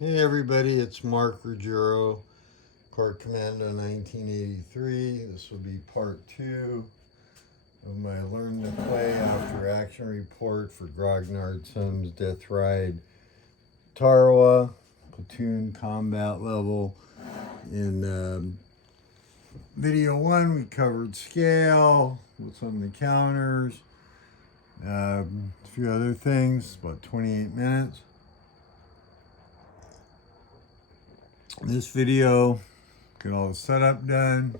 Hey everybody, it's Mark Ruggiero, Corps Commando 1983. This will be part 2 of my Learn to Play After Action report for Grognard Sims Deathride Tarawa, platoon combat level. In video 1, we covered scale, what's on the counters, a few other things, about 28 minutes. This video, get all the setup done.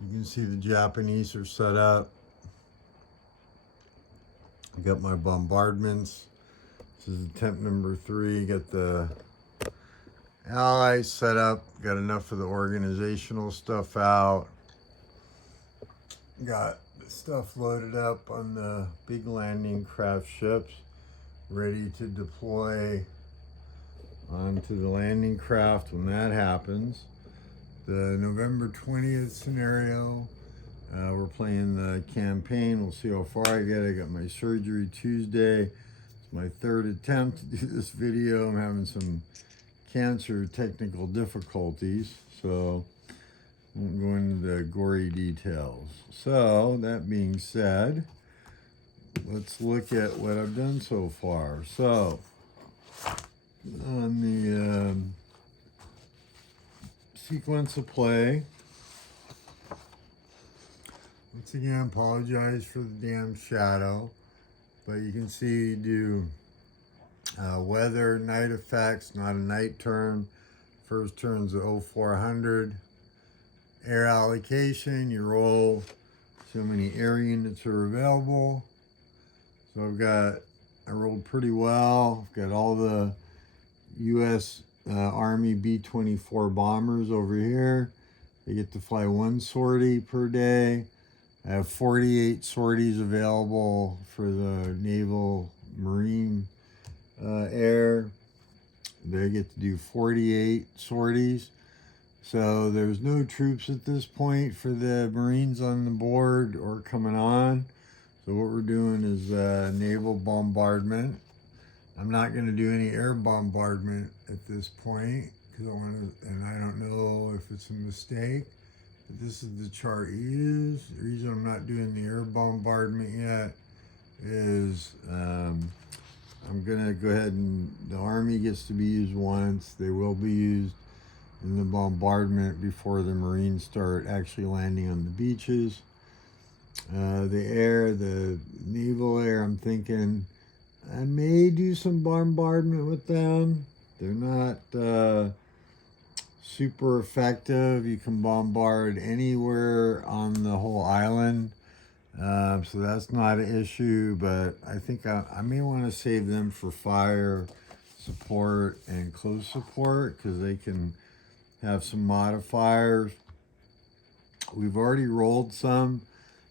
You can see the Japanese are set up. I got my bombardments. This is attempt number 3. Got the allies set up. Got enough of the organizational stuff out. Got the stuff loaded up on the big landing craft ships, ready to deploy onto the landing craft when that happens. The November 20th scenario, we're playing the campaign. We'll see how far I get. I got my surgery Tuesday. It's my 3rd attempt to do this video. I'm having some cancer technical difficulties, so I won't go into the gory details. So, that being said, let's look at what I've done so far. So, on the sequence of play, once again, apologize for the damn shadow, but you can see you do weather, night effects, not a night turn. First turn's a 0400. Air allocation, you roll so many air units are available. So I rolled pretty well. I've got all the U.S. Army B-24 bombers over here. They get to fly 1 sortie per day. I have 48 sorties available for the naval marine air. They get to do 48 sorties. So there's no troops at this point for the Marines on the board or coming on. So what we're doing is naval bombardment. I'm not going to do any air bombardment at this point because I want to, and I don't know if it's a mistake. But this is the chart you use. The reason I'm not doing the air bombardment yet is I'm going to go ahead and the Army gets to be used once. They will be used in the bombardment before the Marines start actually landing on the beaches. The naval air, I'm thinking I may do some bombardment with them. They're not super effective. You can bombard anywhere on the whole island. So that's not an issue, but I think I may want to save them for fire support and close support because they can have some modifiers. We've already rolled some,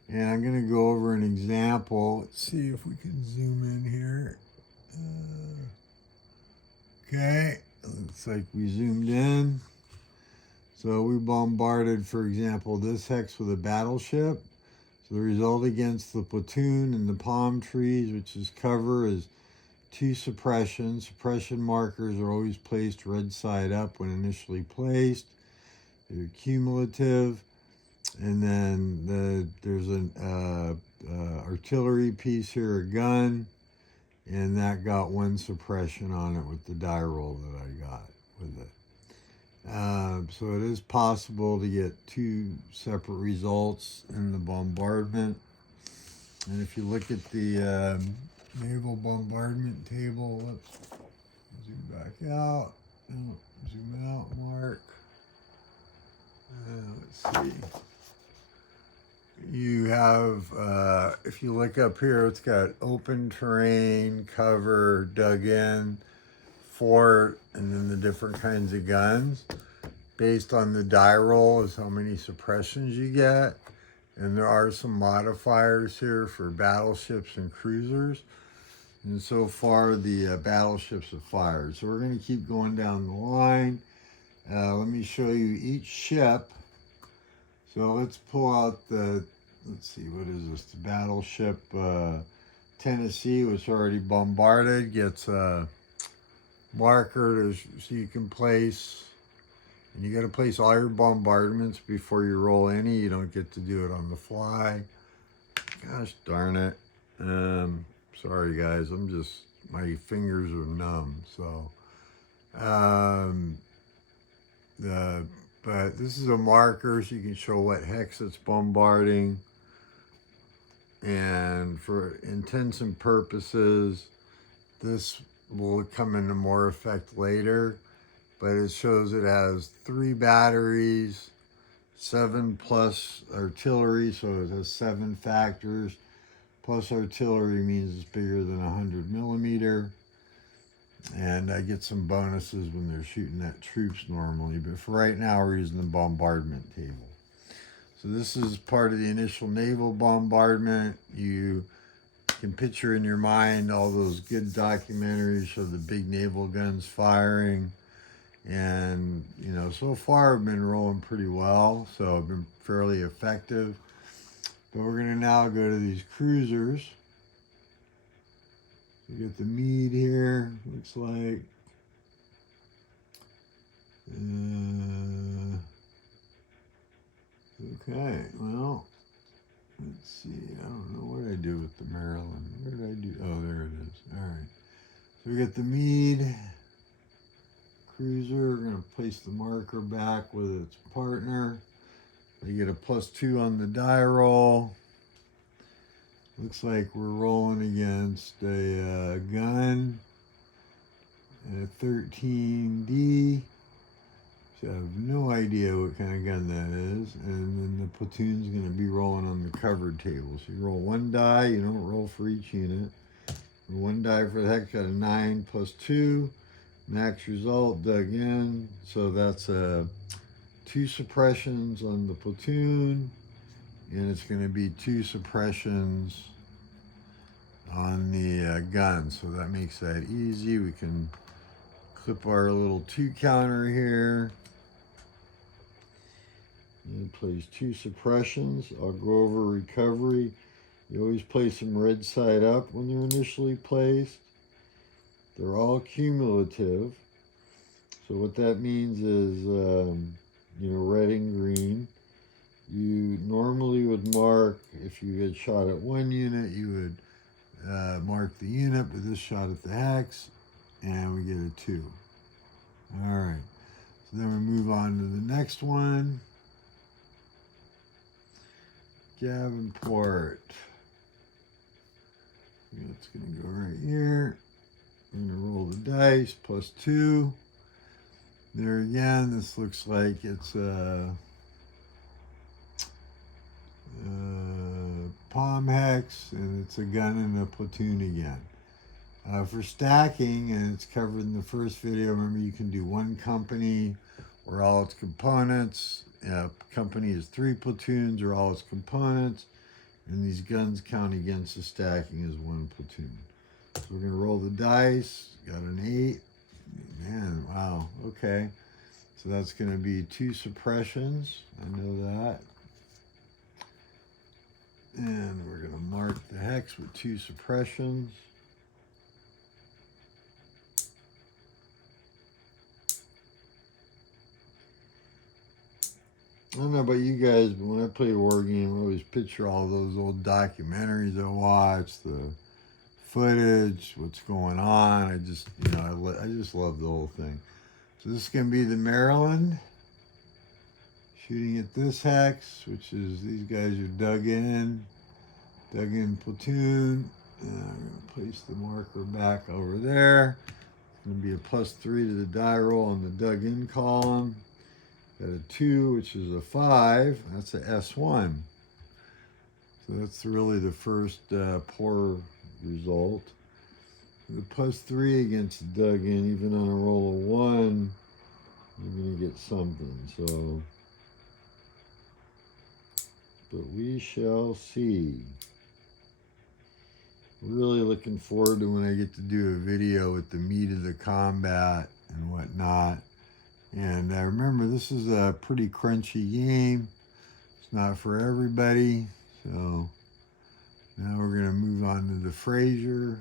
and I'm going to go over an example. Let's see if we can zoom in here. Okay, looks like we zoomed in. So we bombarded, for example, this hex with a battleship. So the result against the platoon and the palm trees, which is cover, is 2 suppression. Suppression markers are always placed red side up when initially placed. They're cumulative. And then there's an artillery piece here, a gun, and that got 1 suppression on it with the die roll that I got with it. So it is possible to get 2 separate results in the bombardment. And if you look at the naval bombardment table, let's zoom back out. No, zoom out, Mark. Let's see. You have, if you look up here, it's got open terrain, cover, dug in, fort, and then the different kinds of guns. Based on the die roll is how many suppressions you get. And there are some modifiers here for battleships and cruisers. And so far, the battleships have fired. So we're going to keep going down the line. Let me show you each ship. So let's pull out let's see, what is this? The battleship Tennessee was already bombarded, gets marker so you can place, and you got to place all your bombardments before you roll any. You don't get to do it on the fly. Gosh darn it. Sorry guys, my fingers are numb, so but this is a marker so you can show what hex it's bombarding, and for intents and purposes this will come into more effect later, but it shows it has 3 batteries, 7 plus artillery, so it has 7 factors. Plus artillery means it's bigger than 100 millimeter. And I get some bonuses when they're shooting at troops normally, but for right now we're using the bombardment table. So this is part of the initial naval bombardment. You can picture in your mind all those good documentaries of the big naval guns firing. And, you know, so far I've been rolling pretty well, so I've been fairly effective. But we're going to now go to these cruisers. You get the mead here, looks like. Okay, well, let's see. I don't know what I do with the Maryland. Where did I do? Oh, there it is. All right. So we got the mead cruiser. We're going to place the marker back with its partner. We get a +2 on the die roll. Looks like we're rolling against a gun, a 13D. So I have no idea what kind of gun that is. And then the platoon's going to be rolling on the covered table. So you roll 1 die, you don't roll for each unit. 1 die for the hex, got a 9 +2. Max result, dug in. So that's 2 suppressions on the platoon. And it's going to be 2 suppressions on the gun. So that makes that easy. We can clip our little 2 counter here. And place 2 suppressions. I'll go over recovery. You always place them red side up when they're initially placed. They're all cumulative. So what that means is, you know, red and green. You normally would mark, if you had shot at 1 unit, you would mark the unit, but this shot at the hex, and we get a 2. All right, so then we move on to the next one. Davenport. It's going to go right here. I'm going to roll the dice, +2. There again, this looks like it's a palm hex, and it's a gun and a platoon again. For stacking, and it's covered in the first video, remember you can do 1 company or all its components. Company is 3 platoons or all its components, and these guns count against the stacking as 1 platoon. So we're going to roll the dice. Got an 8. Man, wow, okay. So that's going to be 2 suppressions. I know that. And we're going to mark the hex with 2 suppressions. I don't know about you guys, but when I play a war game, I always picture all those old documentaries I watch, the footage, what's going on. I just, you know, I just love the whole thing. So this is going to be the Maryland, shooting at this hex, which is, these guys are dug in platoon. And I'm going to place the marker back over there. It's going to be a +3 to the die roll on the dug in column. Got a 2, which is a 5. That's a S1. So that's really the first poor result. The +3 against dug in, even on a roll of 1, you're going to get something. So, but we shall see. Really looking forward to when I get to do a video with the meat of the combat and whatnot. And remember, this is a pretty crunchy game. It's not for everybody. So now we're going to move on to the Fraser.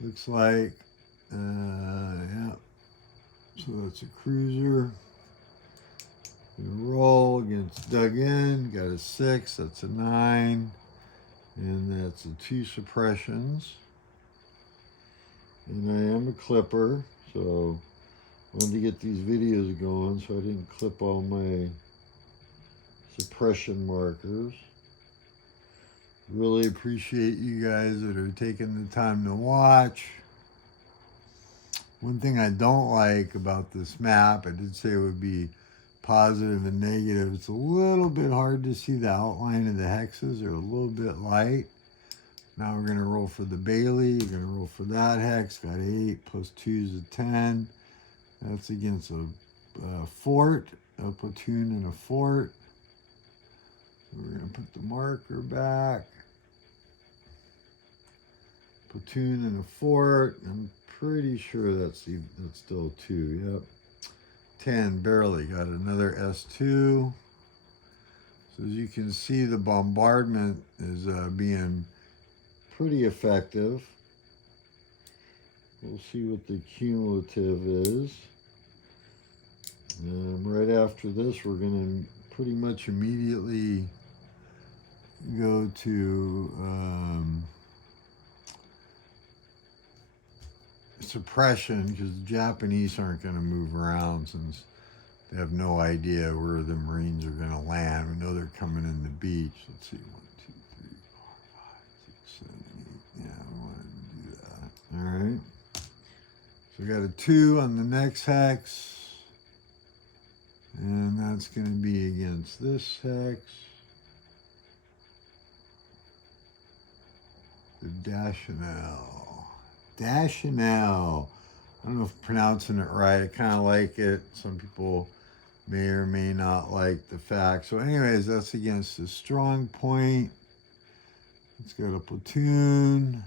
Looks like Yeah. So that's a cruiser. Gonna roll against dug in. Got a 6. That's a 9. And that's a 2 suppressions. And I am a clipper, so I wanted to get these videos going, so I didn't clip all my suppression markers. Really appreciate you guys that are taking the time to watch. One thing I don't like about this map, I did say it would be positive and negative. It's a little bit hard to see the outline of the hexes. They're a little bit light. Now we're going to roll for the Bailey. We're going to roll for that hex. Got 8 plus 2 is a 10. That's against a fort, a platoon and a fort. We're going to put the marker back. Platoon and a fort. I'm pretty sure that's still 2. Yep. 10, barely. Got another S2. So as you can see, the bombardment is being pretty effective. We'll see what the cumulative is. Right after this, we're going to pretty much immediately go to suppression, because the Japanese aren't going to move around since they have no idea where the Marines are going to land. We know they're coming in the beach. Let's see, 1, 2, 3, 4, 5, 6, 7, 8. Yeah, I wanted to do that. All right. So we got a 2 on the next hex. And that's going to be against this hex. The Dashanel. Dashanel. I don't know if I'm pronouncing it right. I kind of like it. Some people may or may not like the fact. So anyways, that's against the strong point. It's got a platoon.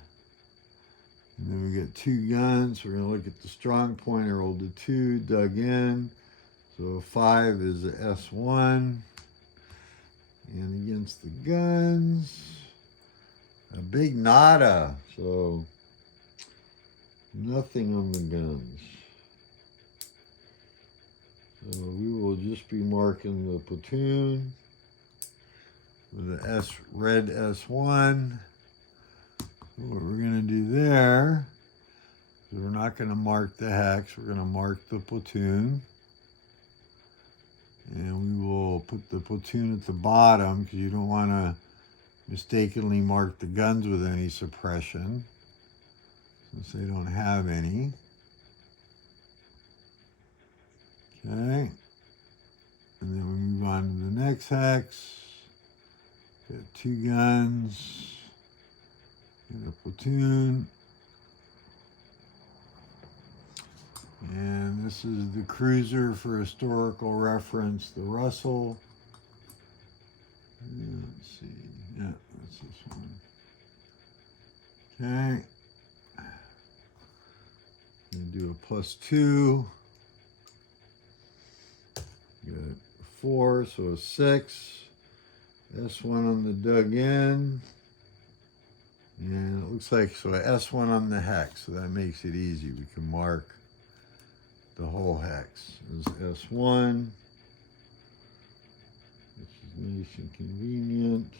And then we get 2 guns. We're going to look at the strong point. I rolled a 2, dug in. So 5 is a S1. And against the guns, a big nada. So nothing on the guns. So we will just be marking the platoon with a red S1. What we're going to do there is we're not going to mark the hex. We're going to mark the platoon. And we will put the platoon at the bottom because you don't want to mistakenly mark the guns with any suppression since they don't have any. Okay. And then we move on to the next hex. Got 2 guns and a platoon. And this is the cruiser for historical reference, the Russell. Let's see. Yeah, that's this one. Okay. And do a +2. Got 4, so a 6. S1 on the dug in. And it looks like, so a S1 on the hex, so that makes it easy. We can mark the whole hex is S1, which is nice and convenient.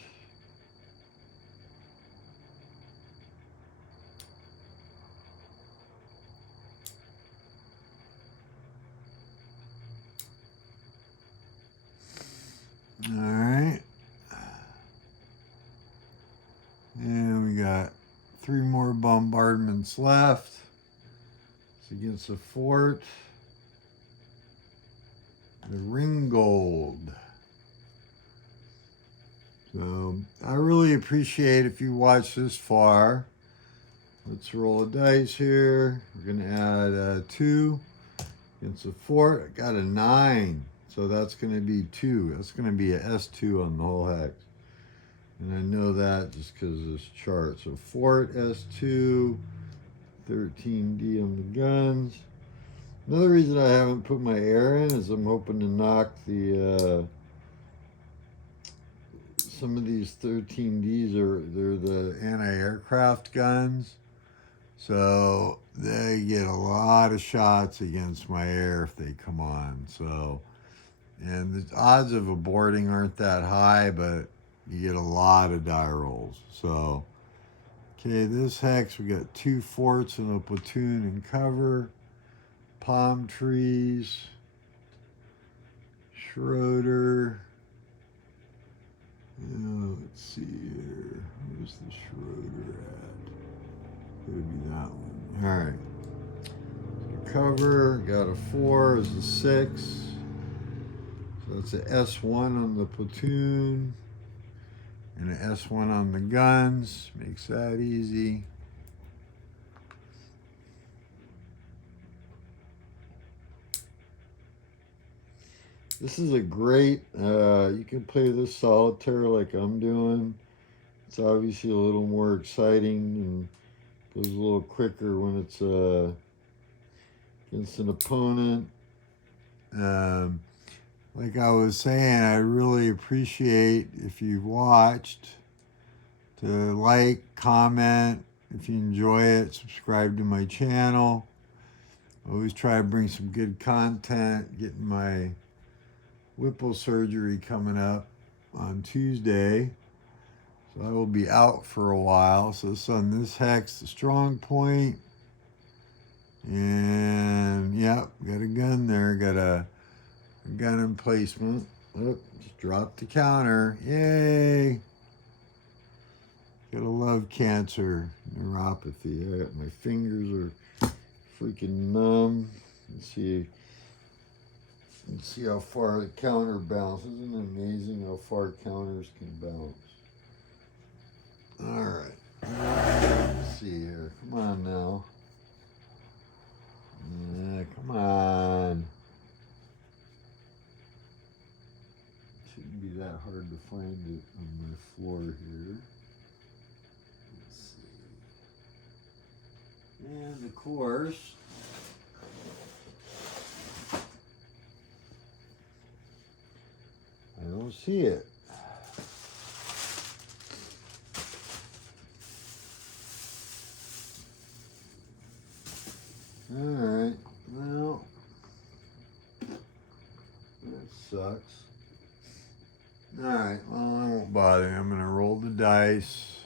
All right. And we got 3 more bombardments left. It's against a fort. The Ringgold. So I really appreciate if you watch this far. Let's roll a dice here. We're going to add 2 against a fort. I got a 9. So that's going to be 2. That's going to be a S2 on the whole hex. And I know that just because of this chart. So fort S2, 13D on the guns. Another reason I haven't put my air in is I'm hoping to knock the some of these 13Ds they're the anti-aircraft guns. So they get a lot of shots against my air if they come on. So, and the odds of aborting aren't that high, but you get a lot of die rolls. So, okay, this hex, we got 2 forts and a platoon in cover, palm trees, Schroeder. Let's see here. Where's the Schroeder at? Could be that one. All right. Cover, got a 4 is a 6. So that's a S1 on the platoon and an S1 on the guns. Makes that easy. This is a great, you can play this solitaire like I'm doing. It's obviously a little more exciting and goes a little quicker when it's against an opponent. Like I was saying, I really appreciate if you've watched to like, comment, if you enjoy it, subscribe to my channel. I always try to bring some good content, getting my Whipple surgery coming up on Tuesday. So I will be out for a while. So it's on this hex, the strong point. And yep, got a gun there, got a gun emplacement. Oop, just dropped the counter. Yay! Gotta love cancer neuropathy. My fingers are freaking numb. Let's see how far the counter bounces. Isn't it amazing how far counters can bounce? All right. Let's see here. Come on now. Yeah, come on. Shouldn't be that hard to find it on my floor here. Let's see. And of course, I don't see it. All right, well, that sucks. All right, well, I won't bother. I'm going to roll the dice,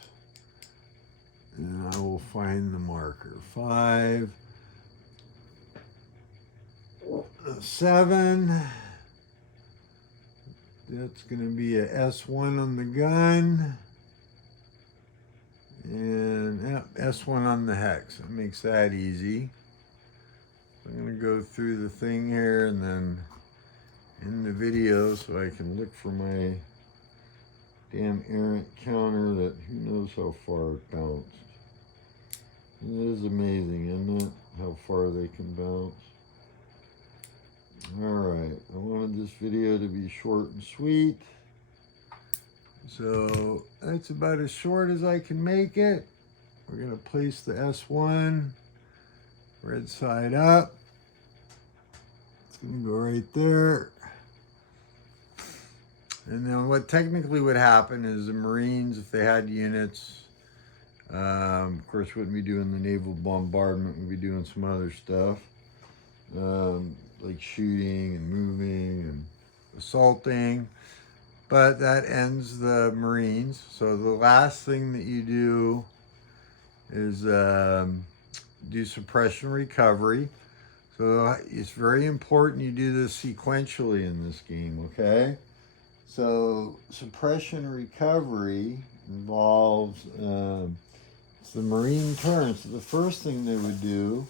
and I will find the marker. 5, 7. That's going to be a S1 on the gun. And yep, S1 on the hex. That makes that easy. I'm going to go through the thing here and then in the video so I can look for my damn errant counter that who knows how far it bounced. It is amazing, isn't it? How far they can bounce. Alright, I wanted this video to be short and sweet. So that's about as short as I can make it. We're going to place the S1 red side up. It's going to go right there. And then what technically would happen is the Marines, if they had units, of course wouldn't be doing the naval bombardment, would be doing some other stuff. Like shooting and moving and assaulting. But that ends the Marines. So the last thing that you do is do suppression recovery. So it's very important you do this sequentially in this game, okay? So suppression recovery involves, it's the Marine turn. So the first thing they would do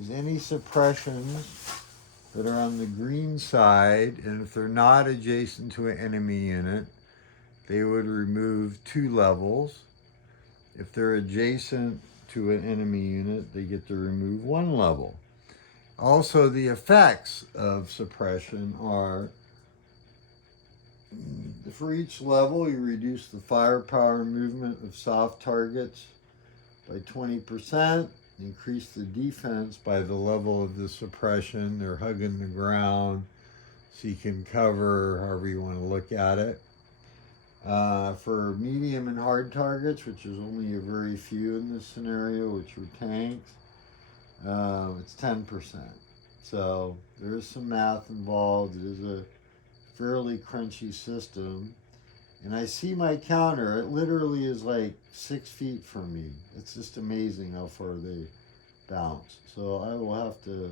is any suppressions that are on the green side, and if they're not adjacent to an enemy unit, they would remove 2 levels. If they're adjacent to an enemy unit, they get to remove 1 level. Also, the effects of suppression are, for each level, you reduce the firepower and movement of soft targets by 20%. Increase the defense by the level of the suppression. They're hugging the ground, so you can cover however you want to look at it. For medium and hard targets, which is only a very few in this scenario, which are tanks, it's 10%. So there is some math involved. It is a fairly crunchy system. And I see my counter. It literally is like 6 feet from me. It's just amazing how far they bounce. So I will have to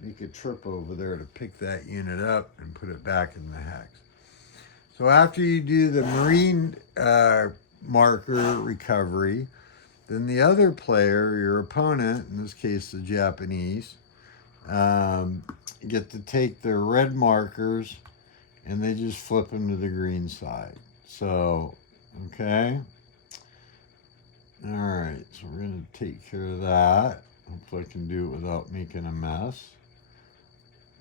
make a trip over there to pick that unit up and put it back in the hex. So after you do the marine marker recovery, then the other player, your opponent, in this case the Japanese, get to take their red markers and they just flip them to the green side. So, okay. All right, so we're going to take care of that. Hopefully I can do it without making a mess.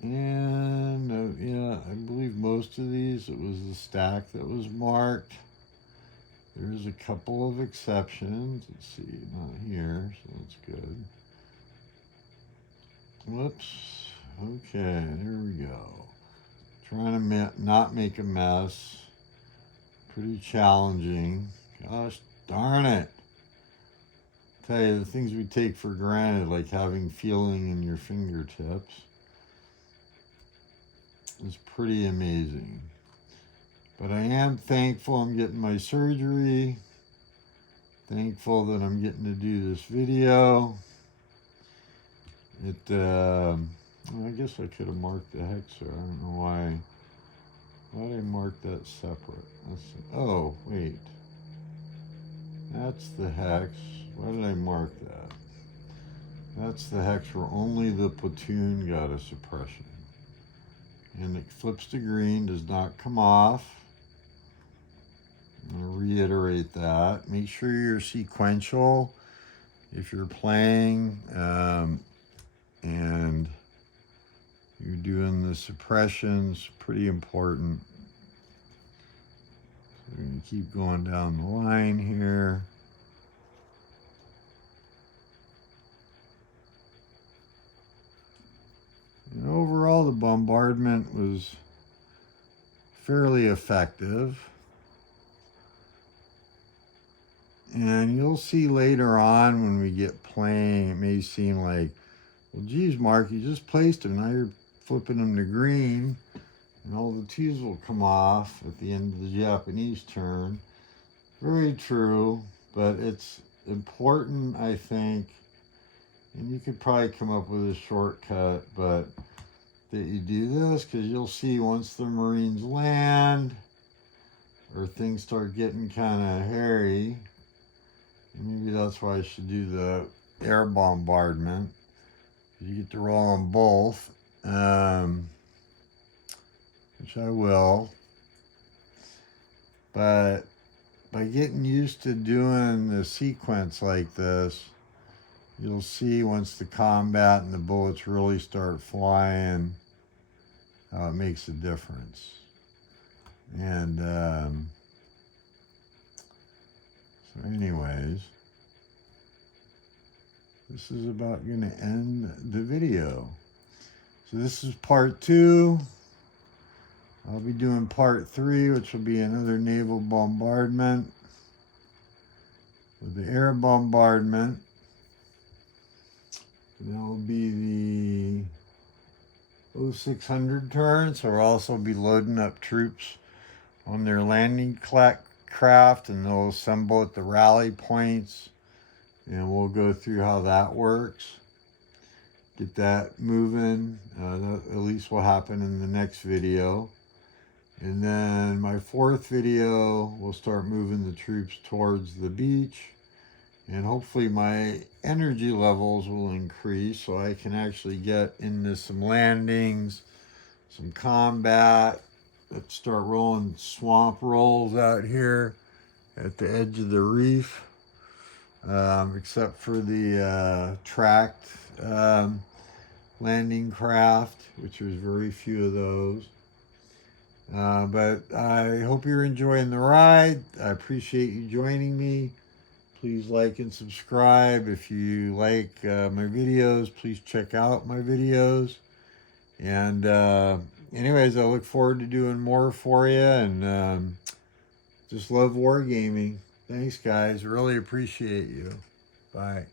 And, yeah, I believe most of these, it was the stack that was marked. There's a couple of exceptions. Let's see, not here, so that's good. Whoops. Okay, there we go. Trying to not make a mess. Pretty challenging. Gosh darn it. Tell you, the things we take for granted, like having feeling in your fingertips, is pretty amazing. But I am thankful I'm getting my surgery. Thankful that I'm getting to do this video. Well, I guess I could have marked the hex there. I don't know why. Why did I mark that separate? Oh, wait. That's the hex. Why did I mark that? That's the hex where only the platoon got a suppression. And it flips to green, does not come off. I'm going to reiterate that. Make sure you're sequential if you're playing and you're doing the suppressions. Pretty important. So we're going to keep going down the line here. And overall, the bombardment was fairly effective. And you'll see later on when we get playing, it may seem like, well, geez, Mark, you just placed them. Now you're flipping them to green, and all the twos will come off at the end of the Japanese turn. Very true, but it's important, I think, and you could probably come up with a shortcut, but that you do this, because you'll see once the Marines land, or things start getting kind of hairy, maybe that's why I should do the air bombardment. You get to roll on both, which I will. But by getting used to doing the sequence like this, you'll see once the combat and the bullets really start flying, how it makes a difference. And so anyways, this is about going to end the video. So this is part 2. I'll be doing part 3, which will be another naval bombardment with the air bombardment. That will be the 0600 turn, so we'll also be loading up troops on their landing craft, and they'll assemble at the rally points, and we'll go through how that works. Get that moving. That at least will happen in the next video. And then my 4th video, we'll start moving the troops towards the beach, and hopefully my energy levels will increase so I can actually get into some landings, some combat. Let's start rolling swamp rolls out here at the edge of the reef, except for the tracked landing craft, which there's very few of those. But I hope you're enjoying the ride. I appreciate you joining me. Please like and subscribe. If you like my videos, please check out my videos. And anyways, I look forward to doing more for you. And just Just love wargaming. Thanks, guys. Really appreciate you. Bye.